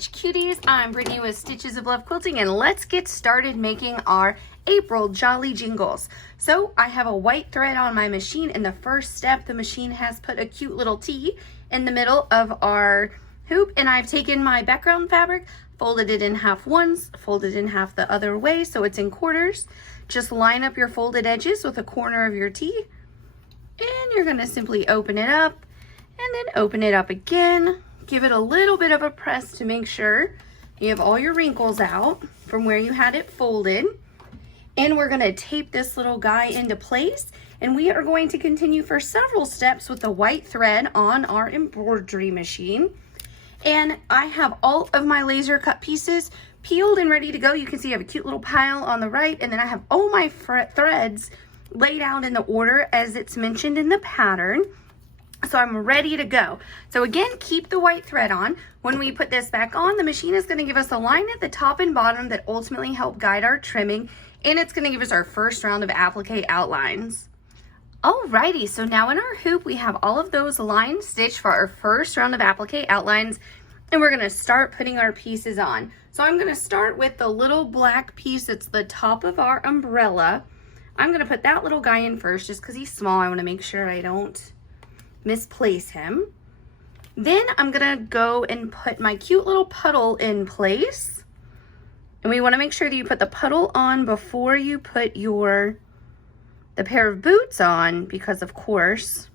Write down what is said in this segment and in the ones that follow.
Stitch Cuties. I'm Brittany with Stitches of Love Quilting, and let's get started making our April Jolly Jingles. So I have a white thread on my machine. In the first step, the machine has put a cute little T in the middle of our hoop, and I've taken my background fabric, folded it in half once, folded in half the other way so it's in quarters. Just line up your folded edges with a corner of your T, and you're going to simply open it up and then open it up again. Give it a little bit of a press to make sure you have all your wrinkles out from where you had it folded. And we're going to tape this little guy into place, and we are going to continue for several steps with the white thread on our embroidery machine. And I have all of my laser cut pieces peeled and ready to go. You can see I have a cute little pile on the right, and then I have all my threads laid out in the order as it's mentioned in the pattern. So I'm ready to go. So again, keep the white thread on. When we put this back on, the machine is going to give us a line at the top and bottom that ultimately help guide our trimming, and it's going to give us our first round of applique outlines. Alrighty, so now in our hoop, we have all of those lines stitched for our first round of applique outlines, and we're going to start putting our pieces on. So I'm going to start with the little black piece that's the top of our umbrella. I'm going to put that little guy in first just because he's small. I want to make sure I don't misplace him. Then I'm gonna go and put my cute little puddle in place, and we want to make sure that you put the puddle on before you put the pair of boots on, because of course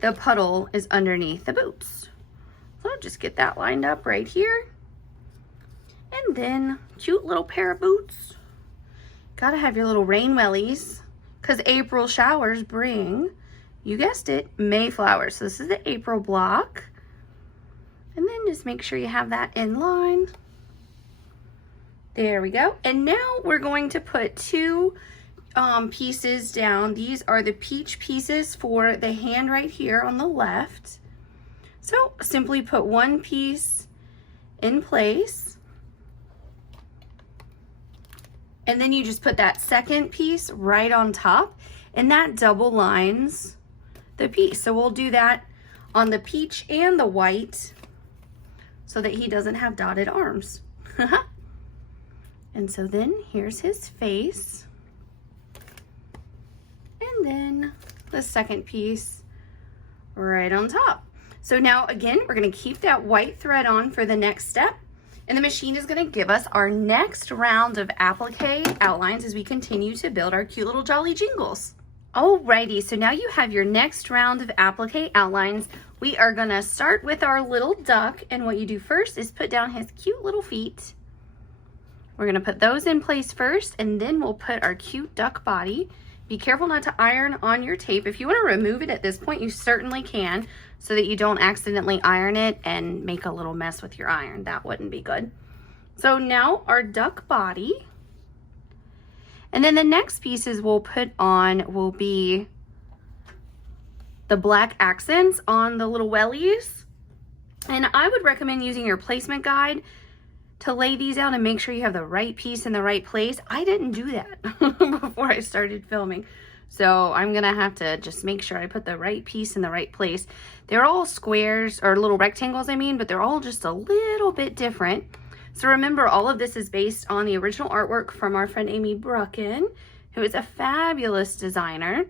the puddle is underneath the boots. So I'll just get that lined up right here, and then cute little pair of boots. Gotta have your little rain wellies because April showers bring, you guessed it, Mayflowers. So this is the April block. And then just make sure you have that in line. There we go. And now we're going to put two pieces down. These are the peach pieces for the hand right here on the left. So simply put one piece in place. And then you just put that second piece right on top, and that double lines the piece. So we'll do that on the peach and the white so that he doesn't have dotted arms. And so then here's his face, and then the second piece right on top. So now again, we're going to keep that white thread on for the next step, and the machine is going to give us our next round of applique outlines as we continue to build our cute little jolly jingles. Alrighty, so now you have your next round of applique outlines. We are gonna start with our little duck, and what you do first is put down his cute little feet. We're gonna put those in place first, and then we'll put our cute duck body. Be careful not to iron on your tape. If you wanna remove it at this point, you certainly can, so that you don't accidentally iron it and make a little mess with your iron. That wouldn't be good. So now our duck body. And then the next pieces we'll put on will be the black accents on the little wellies. And I would recommend using your placement guide to lay these out and make sure you have the right piece in the right place. I didn't do that before I started filming. So I'm gonna have to just make sure I put the right piece in the right place. They're all squares, or little rectangles I mean, but they're all just a little bit different. So remember, all of this is based on the original artwork from our friend Amy Bruecken, who is a fabulous designer.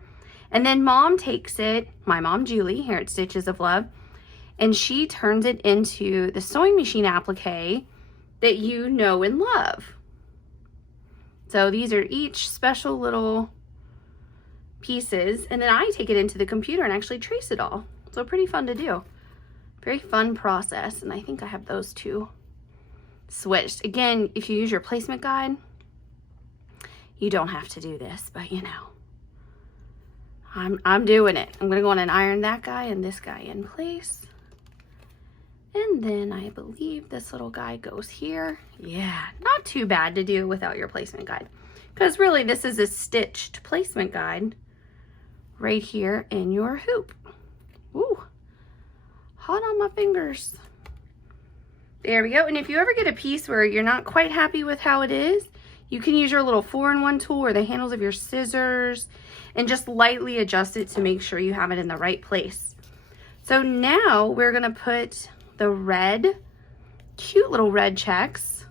And then Mom takes it, my mom Julie here at Stitches of Love, and she turns it into the sewing machine applique that you know and love. So these are each special little pieces, and then I take it into the computer and actually trace it all. So pretty fun to do. Very fun process, and I think I have those two switched. Again, if you use your placement guide, you don't have to do this, but you know, I'm doing it. I'm gonna go on and iron that guy and this guy in place, and then I believe this little guy goes here. Yeah, not too bad to do without your placement guide, because really this is a stitched placement guide right here in your hoop. Ooh, hot on my fingers. There we go. And if you ever get a piece where you're not quite happy with how it is, you can use your little 4-in-1 tool or the handles of your scissors and just lightly adjust it to make sure you have it in the right place. So now we're going to put the red cute little red checks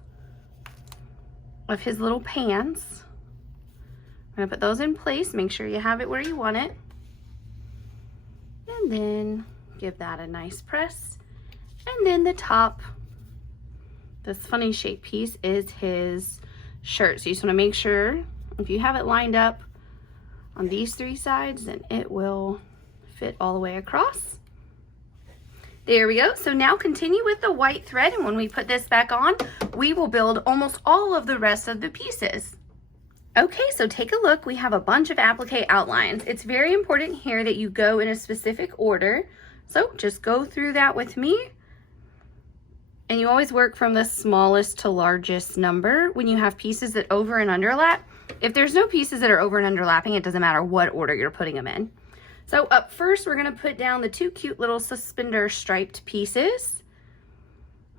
of his little pants. I'm gonna put those in place. Make sure you have it where you want it. And then give that a nice press. And then the top, this funny shape piece, is his shirt. So you just wanna make sure if you have it lined up on these three sides, then it will fit all the way across. There we go. So now continue with the white thread, and when we put this back on, we will build almost all of the rest of the pieces. Okay, so take a look. We have a bunch of applique outlines. It's very important here that you go in a specific order. So just go through that with me. And you always work from the smallest to largest number when you have pieces that over and underlap. If there's no pieces that are over and underlapping, it doesn't matter what order you're putting them in. So up first, we're gonna put down the two cute little suspender striped pieces.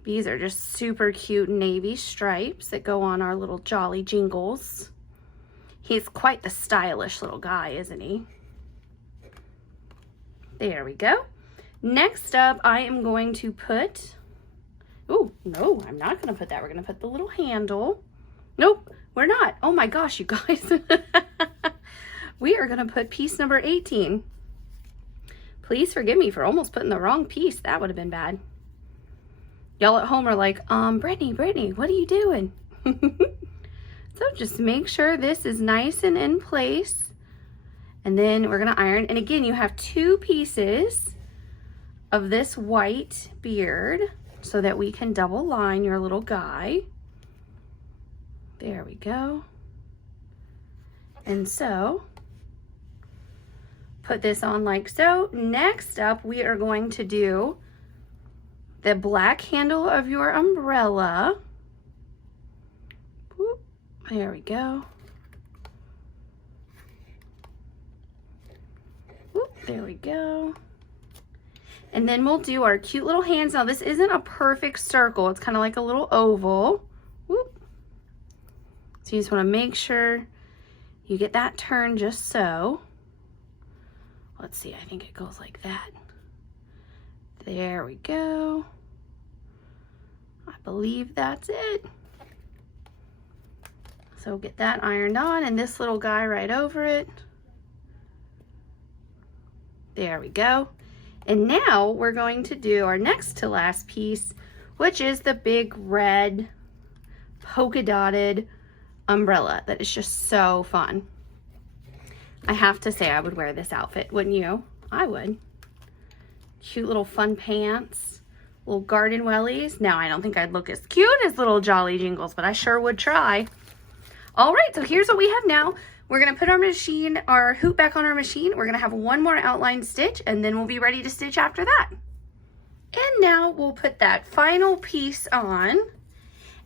These are just super cute navy stripes that go on our little jolly jingles. He's quite the stylish little guy, isn't he? There we go. Next up, I am going to put, oh, no, I'm not gonna put that. We're gonna put the little handle. Nope, we're not. Oh my gosh, you guys. We are gonna put piece number 18. Please forgive me for almost putting the wrong piece. That would have been bad. Y'all at home are like, Brittany, what are you doing? So just make sure this is nice and in place. And then we're gonna iron. And again, you have two pieces of this white beard so that we can double line your little guy. There we go. And so, put this on like so. Next up, we are going to do the black handle of your umbrella. Whoop, there we go. Whoop, there we go. And then we'll do our cute little hands. Now this isn't a perfect circle. It's kind of like a little oval. Whoop. So you just want to make sure you get that turn just so. Let's see, I think it goes like that. There we go. I believe that's it. So get that ironed on and this little guy right over it. There we go. And now we're going to do our next to last piece, which is the big red polka dotted umbrella that is just so fun. I have to say I would wear this outfit, wouldn't you? I would. Cute little fun pants, little garden wellies. Now I don't think I'd look as cute as little Jolly Jingles, but I sure would try. All right, so here's what we have now. We're gonna put our hoop back on our machine. We're gonna have one more outline stitch and then we'll be ready to stitch after that. And now we'll put that final piece on.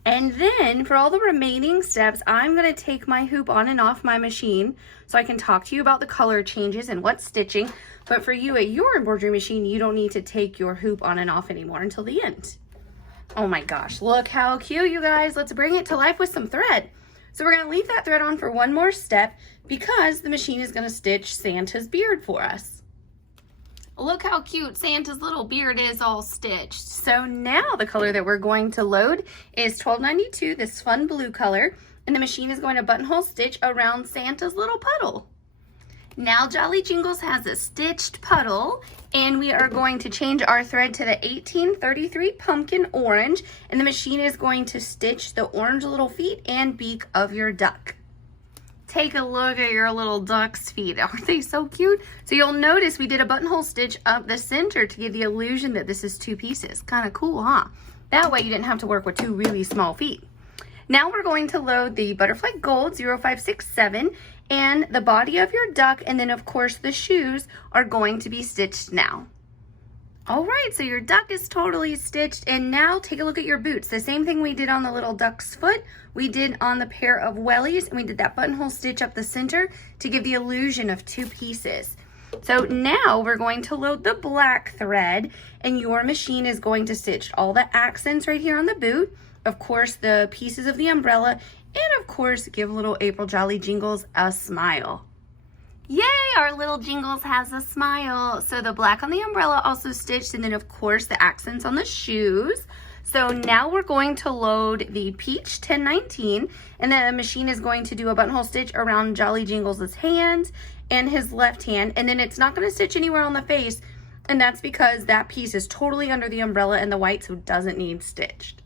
And then for all the remaining steps, I'm gonna take my hoop on and off my machine so I can talk to you about the color changes and what's stitching. But for you at your embroidery machine, you don't need to take your hoop on and off anymore until the end. Oh my gosh, look how cute, you guys. Let's bring it to life with some thread. So we're gonna leave that thread on for one more step because the machine is gonna stitch Santa's beard for us. Look how cute Santa's little beard is all stitched. So now the color that we're going to load is 1292, this fun blue color, and the machine is going to buttonhole stitch around Santa's little puddle. Now Jolly Jingles has a stitched puddle, and we are going to change our thread to the 1833 pumpkin orange, and the machine is going to stitch the orange little feet and beak of your duck. Take a look at your little duck's feet. Aren't they so cute? So you'll notice we did a buttonhole stitch up the center to give the illusion that this is two pieces. Kind of cool, huh? That way you didn't have to work with two really small feet. Now we're going to load the Butterfly Gold 0567 and the body of your duck, and then of course the shoes are going to be stitched now. All right, so your duck is totally stitched, and now take a look at your boots. The same thing we did on the little duck's foot, we did on the pair of wellies, and we did that buttonhole stitch up the center to give the illusion of two pieces. So now we're going to load the black thread, and your machine is going to stitch all the accents right here on the boot, of course the pieces of the umbrella, and of course give little April Jolly Jingles a smile. Yay, our little Jingles has a smile. So the black on the umbrella also stitched, and then of course the accents on the shoes. So now we're going to load the Peach 1019, and then the machine is going to do a buttonhole stitch around Jolly Jingles' hand and his left hand, and then it's not going to stitch anywhere on the face, and that's because that piece is totally under the umbrella in the white, so it doesn't need stitched.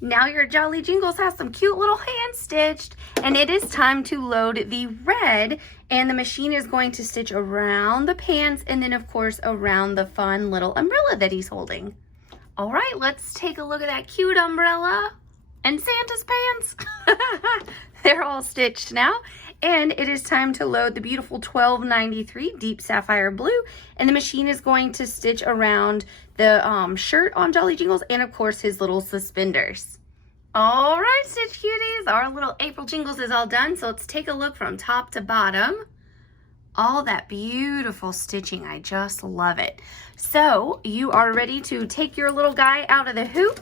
Now your Jolly Jingles has some cute little hands stitched, and it is time to load the red, and the machine is going to stitch around the pants and then of course around the fun little umbrella that he's holding. All right, let's take a look at that cute umbrella and Santa's pants. They're all stitched now, and it is time to load the beautiful 1293 Deep Sapphire Blue, and the machine is going to stitch around the shirt on Jolly Jingles and of course his little suspenders. All right, Stitch Cuties, our little April Jingles is all done, so let's take a look from top to bottom. All that beautiful stitching, I just love it. So you are ready to take your little guy out of the hoop,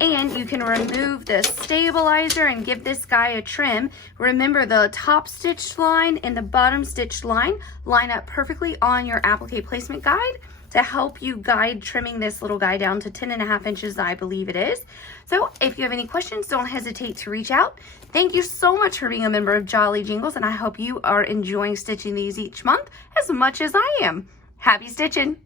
and you can remove the stabilizer and give this guy a trim. Remember, the top stitched line and the bottom stitched line line up perfectly on your applique placement guide to help you guide trimming this little guy down to 10.5 inches, I believe it is. So if you have any questions, don't hesitate to reach out. Thank you so much for being a member of Jolly Jingles, and I hope you are enjoying stitching these each month as much as I am. Happy stitching!